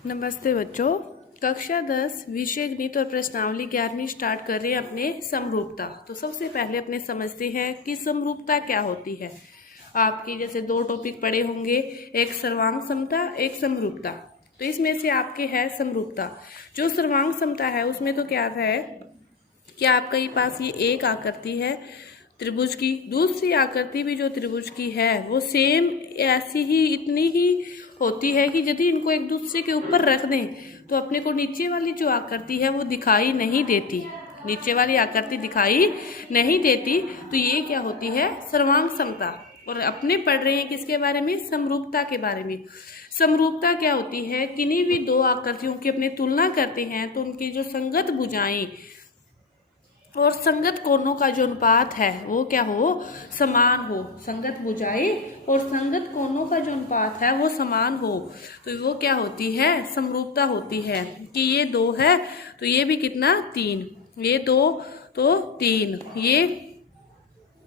नमस्ते बच्चों। कक्षा 10 विषय गणित और प्रश्नावली 11वीं स्टार्ट कर रहे हैं अपने समरूपता। तो सबसे पहले अपने समझते हैं कि समरूपता क्या होती है। आपके जैसे दो टॉपिक पढ़े होंगे, एक सर्वांग समता, एक समरूपता। तो इसमें से आपके है समरूपता। जो सर्वांग समता है उसमें तो क्या है कि आपके पास ये एक आकृति है त्रिभुज की, दूसरी आकृति भी जो त्रिभुज की है वो सेम ऐसी ही इतनी ही होती है कि यदि इनको एक दूसरे के ऊपर रख दें तो अपने को नीचे वाली जो आकृति है वो दिखाई नहीं देती, नीचे वाली आकृति दिखाई नहीं देती। तो ये क्या होती है, सर्वांग समता। और अपने पढ़ रहे हैं किसके बारे में, समरूपता के बारे में। समरूपता क्या होती है, किन्हीं भी दो आकृतियों की अपने तुलना करते हैं तो उनकी जो संगत भुजाएं और संगत कोणों का जो अनुपात है वो क्या हो, समान हो। संगत भुजाएं और संगत कोणों का जो अनुपात है वो समान हो तो वो क्या होती है, समरूपता होती है। कि ये 2 है तो ये भी कितना, 3, ये 2 तो 3, ये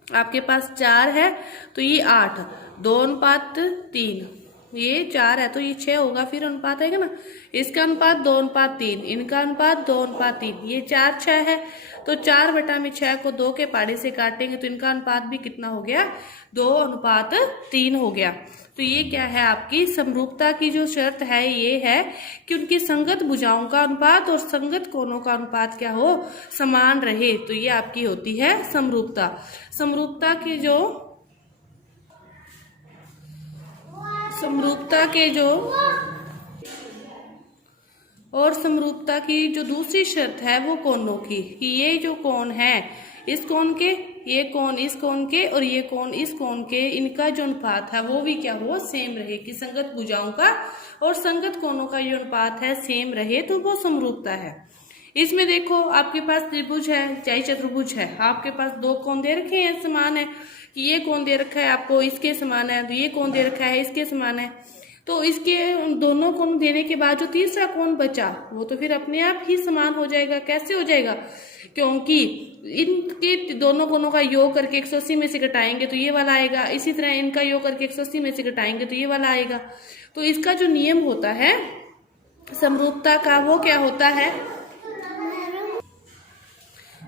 आपके पास 4 है तो ये 8, 2:3, ये 4 है तो ये 6 होगा, फिर अनुपात आएगा ना, इसका अनुपात 2:3, इनका अनुपात 2:3, ये 4 6 है तो 4/6 को 2 के पहाड़े से काटेंगे तो इनका अनुपात भी कितना हो गया, 2:3 हो गया। तो ये क्या है, आपकी समरूपता की जो शर्त है ये है कि उनकी संगत भुजाओं का अनुपात और संगत कोणों का अनुपात क्या हो, समान रहे। तो ये आपकी होती है समरूपता। समरूपता के जो और समरूपता की जो दूसरी शर्त है वो कोणों की, कि ये जो कोण है इस कोण के, ये कोण इस कोण के और ये कोण इस कोण के, इनका जो अनुपात है वो भी क्या हो, सेम रहे। कि संगत भुजाओं का और संगत कोणों का जो अनुपात है सेम रहे तो वो समरूपता है। इसमें देखो आपके पास त्रिभुज है चाहे चतुर्भुज है, आपके पास दो कोण दे रखे हैं समान है, कि ये कोण दे रखा है आपको इसके समान है, तो ये कोण दे रखा है इसके समान है। तो इसके दोनों कोण देने के बाद जो तीसरा कोण बचा वो तो फिर अपने आप ही समान हो जाएगा। कैसे हो जाएगा, क्योंकि इनके दोनों कोणों का योग करके 180 में से घटाएंगे तो ये वाला आएगा, इसी तरह इनका योग करके 180 में से घटाएंगे तो ये वाला आएगा। तो इसका जो नियम होता है समरूपता का वो क्या होता है,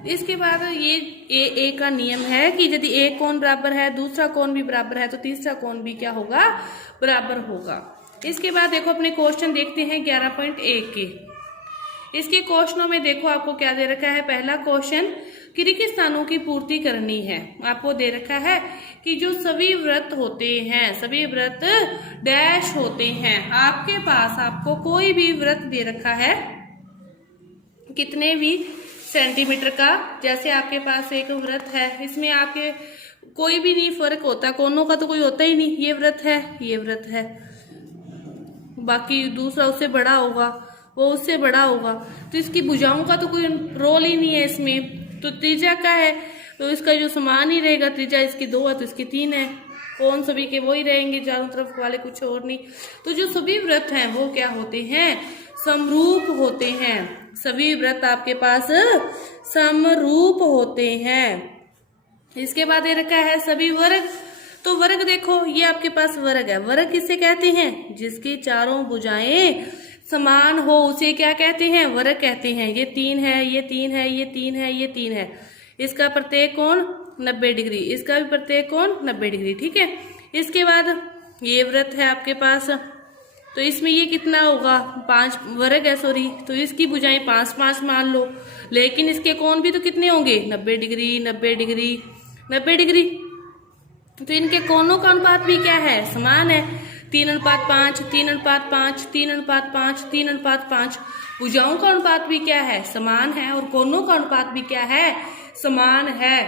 इसके बाद ये ए का नियम है कि यदि एक कोण बराबर है, दूसरा कोण भी बराबर है तो तीसरा कोण भी क्या होगा, बराबर होगा। इसके बाद देखो अपने क्वेश्चन देखते हैं 11.1 के। इसके क्वेश्चनों में देखो आपको क्या दे रखा है। पहला क्वेश्चन, किन स्थानों की पूर्ति करनी है। आपको दे रखा है कि जो सभी वृत्त होते हैं, सभी वृत्त डैश होते हैं। आपके पास आपको कोई भी वृत्त दे रखा है कितने भी सेंटीमीटर का, जैसे आपके पास एक वृत्त है, इसमें आपके कोई भी नहीं फर्क होता, कोनों का तो कोई होता ही नहीं। ये वृत्त है, ये वृत्त है, बाकी दूसरा उससे बड़ा होगा, वो उससे बड़ा होगा, तो इसकी भुजाओं का तो कोई रोल ही नहीं है इसमें। तो त्रिज्या का है तो इसका जो समान ही रहेगा, त्रिज्या इसकी 2 है तो इसकी 3 है, कोण सभी के वही रहेंगे, चारों तरफ वाले कुछ और नहीं। तो जो सभी वृत्त हैं वो क्या होते हैं, समरूप होते हैं। सभी वृत्त आपके पास समरूप होते हैं। इसके बाद ये रखा है सभी वर्ग। तो वर्ग देखो ये आपके पास वर्ग है। वर्ग किसे कहते हैं, जिसकी चारों भुजाएं समान हो उसे क्या कहते हैं, वर्ग कहते हैं। ये 3 है, ये 3 है, ये 3 है, ये 3 है, इसका प्रत्येक कोण 90 डिग्री, इसका भी प्रत्येक कोण 90 डिग्री, ठीक है। इसके बाद ये वृत्त है आपके पास, तो इसमें ये कितना होगा, 5 वर्ग है सॉरी, तो इसकी भुजाएं 5 5 मान लो, लेकिन इसके कोण भी तो कितने होंगे, 90 डिग्री 90 डिग्री 90 डिग्री। तो इनके कोणों का अनुपात भी क्या है, समान है, 3:5 3:5 3:5 3:5। भुजाओं का अनुपात भी क्या है, समान है, और कोणों का अनुपात भी क्या है, समान है।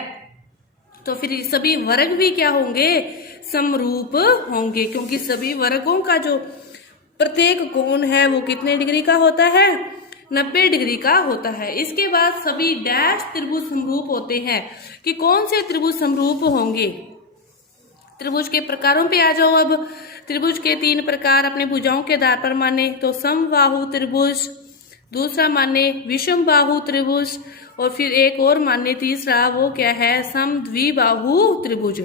तो फिर सभी वर्ग भी क्या होंगे, समरूप होंगे, क्योंकि सभी वर्गों का जो प्रत्येक कोण है वो कितने डिग्री का होता है, 90 डिग्री का होता है। इसके बाद सभी डैश त्रिभुज समरूप होते हैं। कि कौन से त्रिभुज समरूप होंगे, त्रिभुज के प्रकारों पे आ जाओ। अब त्रिभुज के 3 प्रकार अपने भुजाओं के आधार पर माने तो समबाहु त्रिभुज, दूसरा माने विषम बाहु त्रिभुज, और फिर एक और माने तीसरा, वो क्या है, समद्विबाहु त्रिभुज।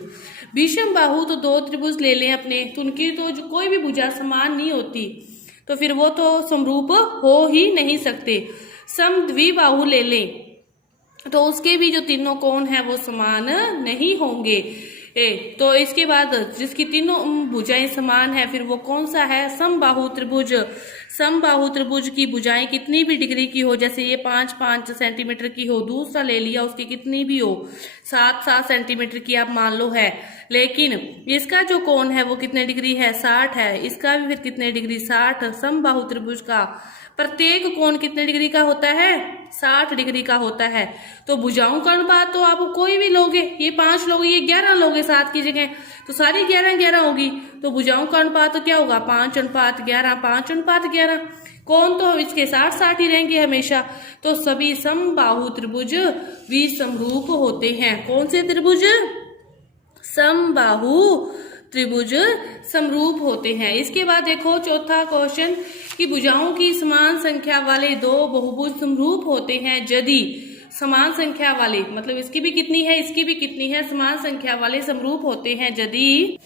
विषम बाहु तो 2 त्रिभुज ले लें अपने, तो उनकी तो जो कोई भी भुजा समान नहीं होती, तो फिर वो तो समरूप हो ही नहीं सकते। समद्विबाहु ले लें तो उसके भी जो तीनों कोण हैं वो समान नहीं होंगे। तो इसके बाद जिसकी तीनों भुजाएं समान है फिर वो कौन सा है? समबाहु त्रिभुज। समबाहु त्रिभुज की भुजाएं कितनी भी डिग्री की हो, जैसे ये 5-5 सेंटीमीटर की हो, दूसरा ले लिया उसकी कितनी भी हो 7-7 सेंटीमीटर की आप मान लो है, लेकिन इसका जो कोण है वो कितने डिग्री है? 60 है। इसका भी फिर कितने डिग्री? 60। समबाहु त्रिभुज का प्रत्येक कोण कितने डिग्री का होता है? 60 डिग्री का होता है। तो भुजाओं का अनुपात तो आप कोई भी लोगे, ये 5 लोगे, ये 11 लोगे 7 की जगह, तो सारी 11-11 होगी। तो भुजाओं का अनुपात तो क्या होगा? 5:11, 5:11। कोण तो इसके 60-60 ही रहेंगे हमेशा। तो सभी समबाहु त्रिभुज विसमरूप होते हैं। कौन से त्रिभुज? समबाहु त्रिभुज समरूप होते हैं। इसके बाद देखो चौथा क्वेश्चन कि भुजाओं की समान संख्या वाले दो बहुभुज समरूप होते हैं यदि समान संख्या वाले, मतलब इसकी भी कितनी है इसकी भी कितनी है, समान संख्या वाले समरूप होते हैं यदि